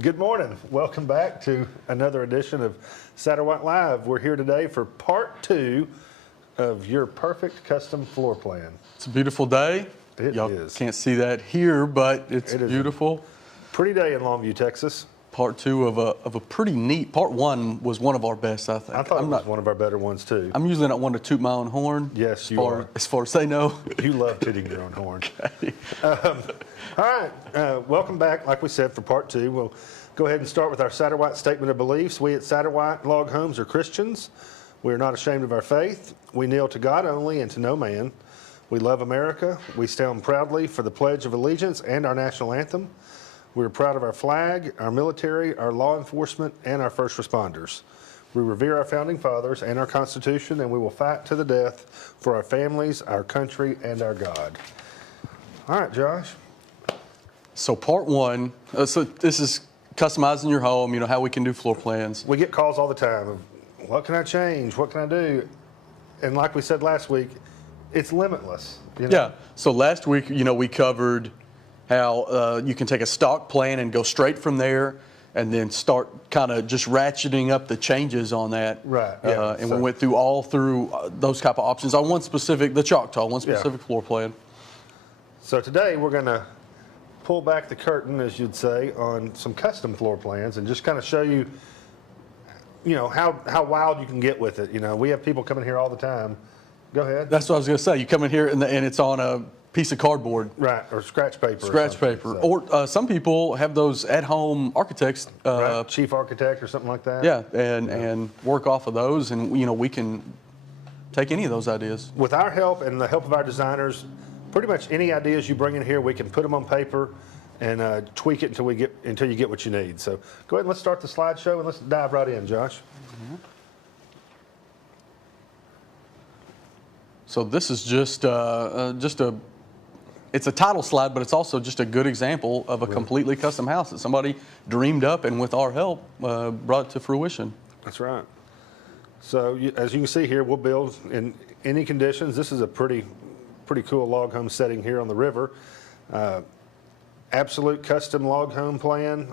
Good morning. Welcome back to another edition of Satterwhite Live. We're here today for part 2 of your perfect custom floor plan. It's a beautiful day. Y'all can't see that here, but it's beautiful. Pretty day in Longview, Texas. Part 2 of a pretty neat. Part 1 was one of our best, I think. I thought it was one of our better ones too. I'm usually not one to toot my own horn. Yes, you are. As far as they know. You love tooting your own horn. Okay. All right. Welcome back. Like we said, for part 2, we'll go ahead and start with our Satterwhite statement of beliefs. We at Satterwhite Log Homes are Christians. We are not ashamed of our faith. We kneel to God only and to no man. We love America. We stand proudly for the Pledge of Allegiance and our national anthem. We are proud of our flag, our military, our law enforcement, and our first responders. We revere our founding fathers and our Constitution, and we will fight to the death for our families, our country, and our God. All right, Josh. So part 1, so this is customizing your home, you know, how we can do floor plans. We get calls all the time of, what can I change? What can I do? And like we said last week, it's limitless. You know? Yeah, so last week, you know, we covered how you can take a stock plan and go straight from there and then start kind of just ratcheting up the changes on that. Right. Yeah. And we went through those type of options on one specific, the Choctaw, one specific floor plan. So today we're going to pull back the curtain, as you'd say, on some custom floor plans and just kind of show you, you know, how wild you can get with it. You know, we have people coming here all the time. Go ahead. That's what I was going to say. You come in here and it's on a piece of cardboard. Right, or scratch paper. Scratch paper. So. Or some people have those at-home architects. Right. Chief architect or something like that. Yeah, and work off of those, and, you know, we can take any of those ideas. With our help and the help of our designers, pretty much any ideas you bring in here, we can put them on paper and tweak it until you get what you need. So go ahead and let's start the slideshow and let's dive right in, Josh. Mm-hmm. So this is it's a title slide, but it's also just a good example of a completely custom house that somebody dreamed up and with our help brought to fruition. That's right. So as you can see here, we'll build in any conditions. This is a pretty cool log home setting here on the river. Absolute custom log home plan.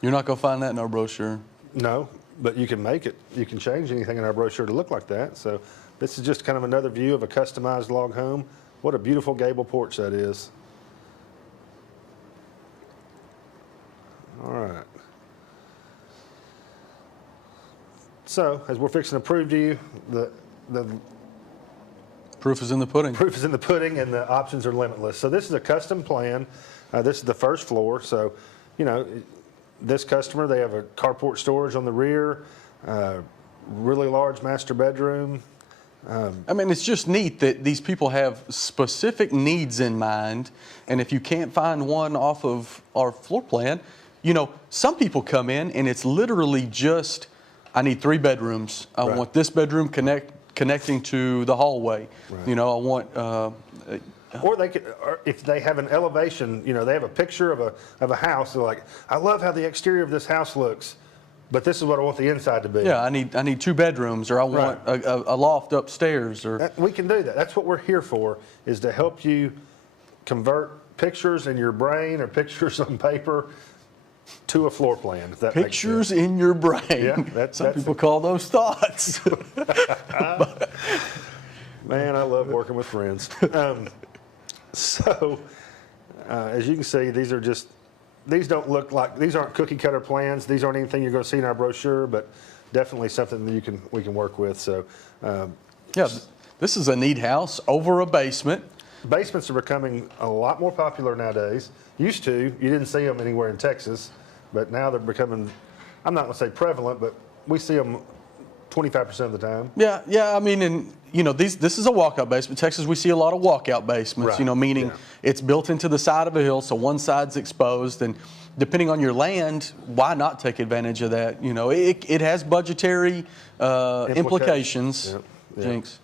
You're not going to find that in our brochure. No, but you can make it. You can change anything in our brochure to look like that. So this is just kind of another view of a customized log home. What a beautiful gable porch that is. All right. So, as we're fixing to prove to you, the proof is in the pudding. Proof is in the pudding, and the options are limitless. So this is a custom plan. This is the first floor. So, you know, this customer, they have a carport storage on the rear, really large master bedroom. I mean, it's just neat that these people have specific needs in mind, and if you can't find one off of our floor plan, you know, some people come in and it's literally just, I need 3 bedrooms. I want this bedroom connecting to the hallway. Right. You know, I want. Or they could, or if they have an elevation, you know, they have a picture of a house. They're like, I love how the exterior of this house looks, but this is what I want the inside to be. Yeah, I need 2 bedrooms, or I want a loft upstairs. Or we can do that. That's what we're here for, is to help you convert pictures in your brain or pictures on paper to a floor plan. If that pictures in your brain. Yeah, some people call those thoughts. Man, I love working with friends. So, as you can see, these don't look like, these aren't cookie cutter plans. These aren't anything you're going to see in our brochure, but definitely something that we can work with. So, yeah, this is a neat house over a basement. Basements are becoming a lot more popular nowadays. Used to, you didn't see them anywhere in Texas, but now they're becoming, I'm not going to say prevalent, but we see them 25% of the time. Yeah. I mean, and you know, this is a walkout basement. Texas, we see a lot of walkout basements. Right. You know, meaning it's built into the side of a hill, so one side's exposed, and depending on your land, why not take advantage of that? You know, it has budgetary implications. Yep. Jinx.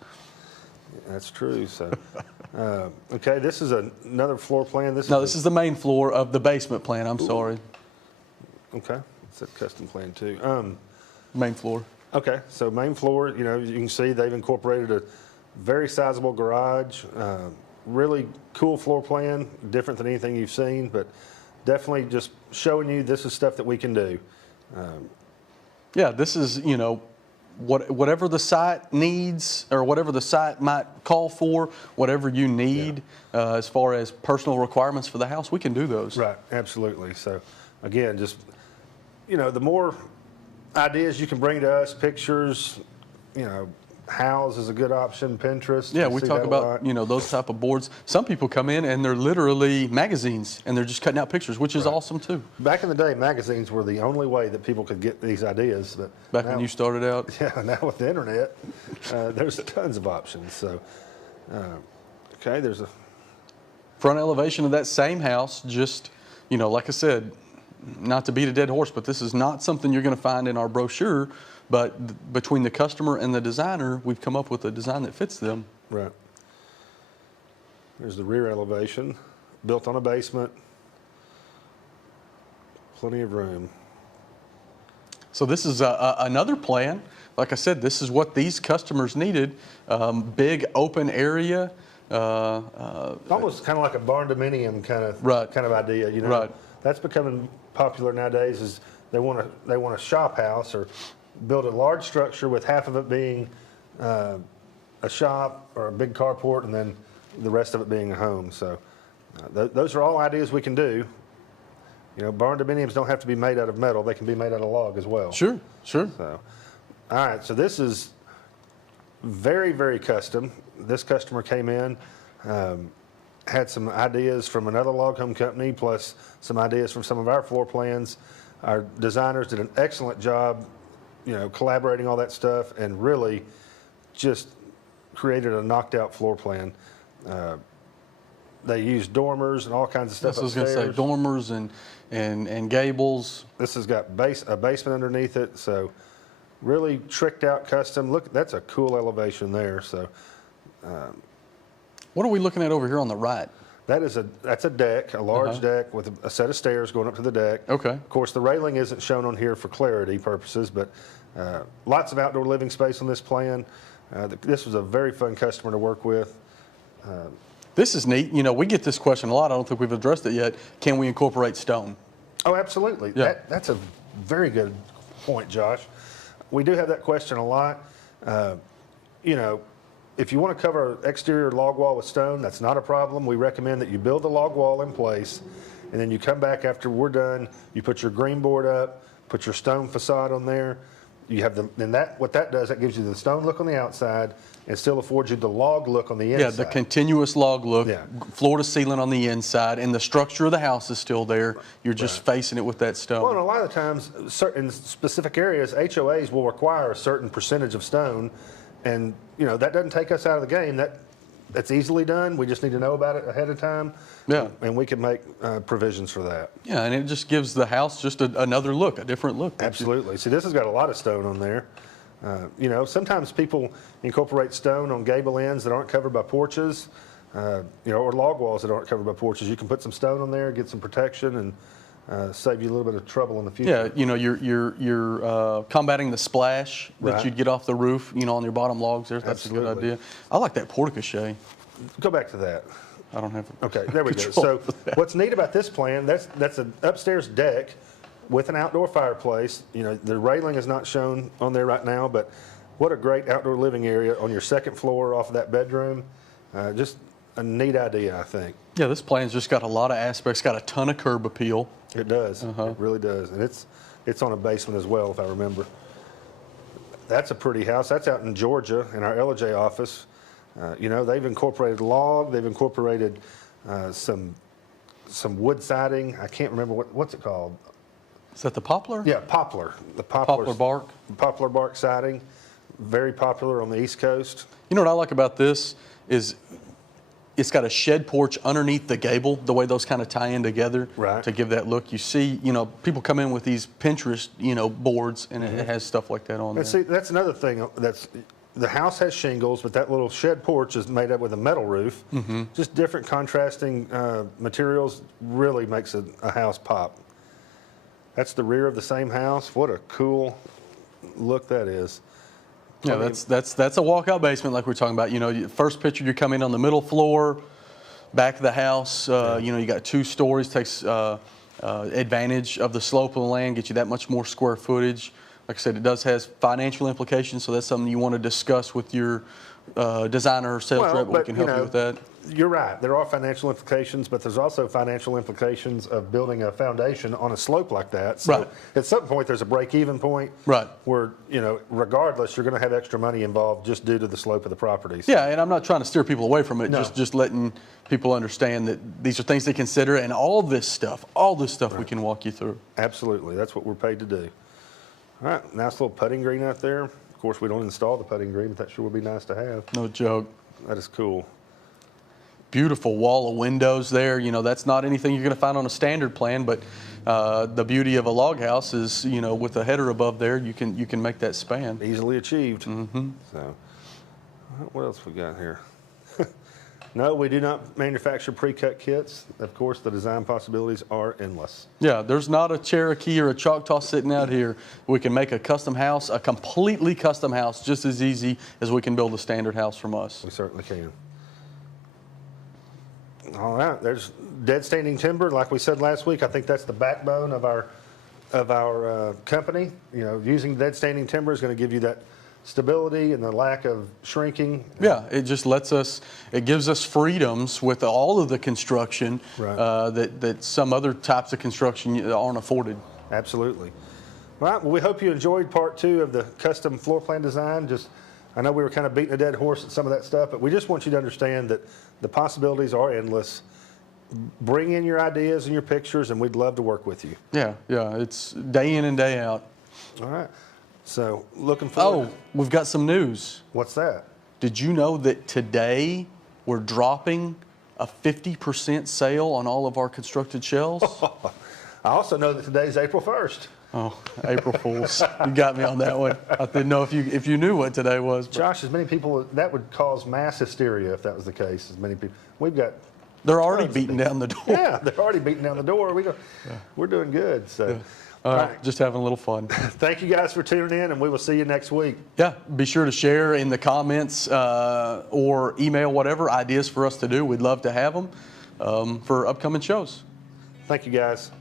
That's true. So, okay, this is another floor plan. This is the main floor of the basement plan. I'm sorry. Okay, it's a custom plan too. Main floor. Okay, so main floor, you know, you can see they've incorporated a very sizable garage, really cool floor plan, different than anything you've seen, but definitely just showing you this is stuff that we can do. Yeah, this is, you know, whatever the site needs or whatever the site might call for, whatever you need as far as personal requirements for the house, we can do those. Right, absolutely. So again, just, you know, the more ideas you can bring to us, pictures, you know, House is a good option, Pinterest. Yeah, we talk about, you know, those type of boards. Some people come in and they're literally magazines and they're just cutting out pictures, which is awesome too. Back in the day, magazines were the only way that people could get these ideas. But Back now, when you started out? Yeah, now with the internet, there's tons of options. So, okay, there's a front elevation of that same house, just, you know, like I said, not to beat a dead horse, but this is not something you're going to find in our brochure. But between the customer and the designer, we've come up with a design that fits them. Right. There's the rear elevation, built on a basement. Plenty of room. So this is another plan. Like I said, this is what these customers needed. Big open area. Almost kind of like a barn dominium kind of idea. You know, right. That's becoming popular nowadays. Is they want a shop house or build a large structure with half of it being a shop or a big carport, and then the rest of it being a home. So those are all ideas we can do. You know, barn dominiums don't have to be made out of metal; they can be made out of log as well. Sure, sure. So, all right. So this is very, very custom. This customer came in, had some ideas from another log home company, plus some ideas from some of our floor plans. Our designers did an excellent job, you know, collaborating all that stuff, and really just created a knocked out floor plan. They used dormers and all kinds of stuff. I was going to say dormers and gables. This has got a basement underneath it, so really tricked out custom. Look, that's a cool elevation there. So, what are we looking at over here on the right? that's a deck, a large deck with a set of stairs going up to the deck. Okay. Of course, the railing isn't shown on here for clarity purposes, but lots of outdoor living space on this plan. This was a very fun customer to work with. This is neat. You know, we get this question a lot. I don't think we've addressed it yet. Can we incorporate stone? Oh, absolutely. Yeah. That's a very good point, Josh. We do have that question a lot. You know, if you want to cover an exterior log wall with stone, that's not a problem. We recommend that you build the log wall in place, and then you come back after we're done, you put your green board up, put your stone facade on there. You have what that does, that gives you the stone look on the outside and still affords you the log look on the inside. Yeah, the continuous log look, floor to ceiling on the inside, and the structure of the house is still there. You're just facing it with that stone. Well, and a lot of the times, in specific areas, HOAs will require a certain percentage of stone, and you know that doesn't take us out of the game. That's easily done. We just need to know about it ahead of time. Yeah. And we can make provisions for that. Yeah, and it just gives the house just another look, a different look. Absolutely. See, this has got a lot of stone on there. You know, sometimes people incorporate stone on gable ends that aren't covered by porches, you know, or log walls that aren't covered by porches. You can put some stone on there, get some protection, and save you a little bit of trouble in the future. Yeah, you know, you're combating the splash that you'd get off the roof, you know, on your bottom logs there. That's a good idea. I like that porte-cochet. Go back to that. I don't have. Okay, there we go. So what's neat about this plan? That's an upstairs deck with an outdoor fireplace. You know, the railing is not shown on there right now, but what a great outdoor living area on your second floor off of that bedroom. Just a neat idea, I think. Yeah, this plan's just got a lot of aspects. Got a ton of curb appeal. It does. It really does, and it's on a basement as well, if I remember. That's a pretty house. That's out in Georgia in our LJ office. You know, they've incorporated log. They've incorporated some wood siding. I can't remember what's it called. Is that the poplar? Yeah, poplar. The poplar bark. Poplar bark siding. Very popular on the East Coast. You know what I like about this is it's got a shed porch underneath the gable, the way those kind of tie in together to give that look. You see, you know, people come in with these Pinterest, you know, boards, and it has stuff like that on there. And see, that's another thing. The house has shingles, but that little shed porch is made up with a metal roof. Just different contrasting materials really makes a house pop. That's the rear of the same house. What a cool look that is. Yeah, that's a walkout basement like we're talking about. You know, first picture, you come in on the middle floor, back of the house. You know, you got 2 stories, takes advantage of the slope of the land, get you that much more square footage. Like I said, it does has financial implications, so that's something you want to discuss with your designer or sales rep. We can help you with that. You're right. There are financial implications, but there's also financial implications of building a foundation on a slope like that. So Right. at some point, there's a break-even point. Right. Where, regardless, you're going to have extra money involved just due to the slope of the property. So, Yeah, and I'm not trying to steer people away from it. No. Just letting people understand that these are things to consider, and all this stuff we can walk you through. absolutely. That's what we're paid to do. All right. Nice little putting green out there. Of course, we don't install the putting green, but that sure would be nice to have. No joke. That is cool. Beautiful wall of windows there. That's not anything you're going to find on a standard plan, but the beauty of a log house is, with a header above there, you can make that span. Easily achieved. Mm-hmm. So, what else we got here? No, we do not manufacture pre-cut kits. Of course, the design possibilities are endless. Yeah, there's not a Cherokee or a Choctaw sitting out here. We can make a custom house, a completely custom house, just as easy as we can build a standard house from us. We certainly can. All right, there's dead standing timber. Like we said last week, I think that's the backbone of our company. Using dead standing timber is going to give you that stability and the lack of shrinking. Yeah, it just it gives us freedoms with all of the construction Right. that some other types of construction aren't afforded. Absolutely. All right, well, we hope you enjoyed part 2 of the custom floor plan design. I know we were kind of beating a dead horse at some of that stuff, but we just want you to understand that the possibilities are endless. Bring in your ideas and your pictures, and we'd love to work with you. Yeah, it's day in and day out. All right. So, looking forward. Oh, we've got some news. What's that? Did you know that today we're dropping a 50% sale on all of our constructed shells? I also know that today's April 1st. Oh, April Fools. You got me on that one. I didn't know if you knew what today was. But Josh, as many people, that would cause mass hysteria if that was the case. As many people, we've got. they're already tons of beating people. down the door. Yeah, they're already beating down the door. We're doing good. So, All right, just having a little fun. thank you guys for tuning in, and we will see you next week. Yeah, be sure to share in the comments or email whatever ideas for us to do. We'd love to have them for upcoming shows. Thank you, guys.